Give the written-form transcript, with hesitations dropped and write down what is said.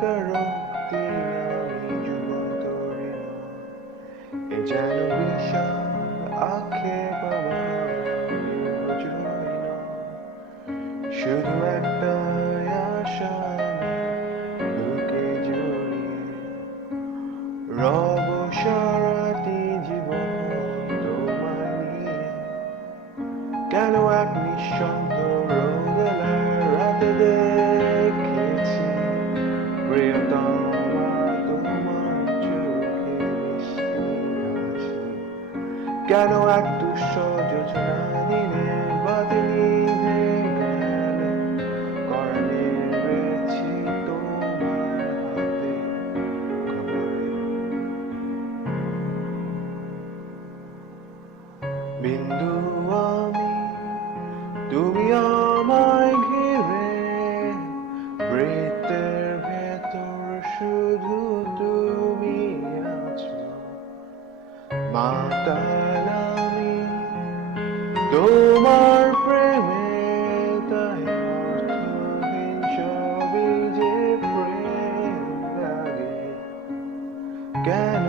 স্বীকারোক্তি আমি যুগান্তরে না, এ যেন বিশাল আক্ষেপ আমার বজ্রই না, শুধু একটাই আশা বুকে জড়িয়ে রব সারাটি জীবন তোমায় নিয়ে। কেন এক নিঃশব্দ রোদেলার রাতে দেখেছি প্রিয়তমা তোমার চোখে মিষ্টি হাসি, কেন এক তুচ্ছ যোজনা দিনে বাতি নিভে গেলে কর্ণে রয়েছি তোমার হাতে খবরে। বিন্দু আমি, তুমি আমায় ঘিরে, বৃত্তের ভেতর শুধু তুমি আছো, মাতাল আমি তোমার প্রেমে, তাই অর্থহীন সবই যে প্রেম লাগে। কেন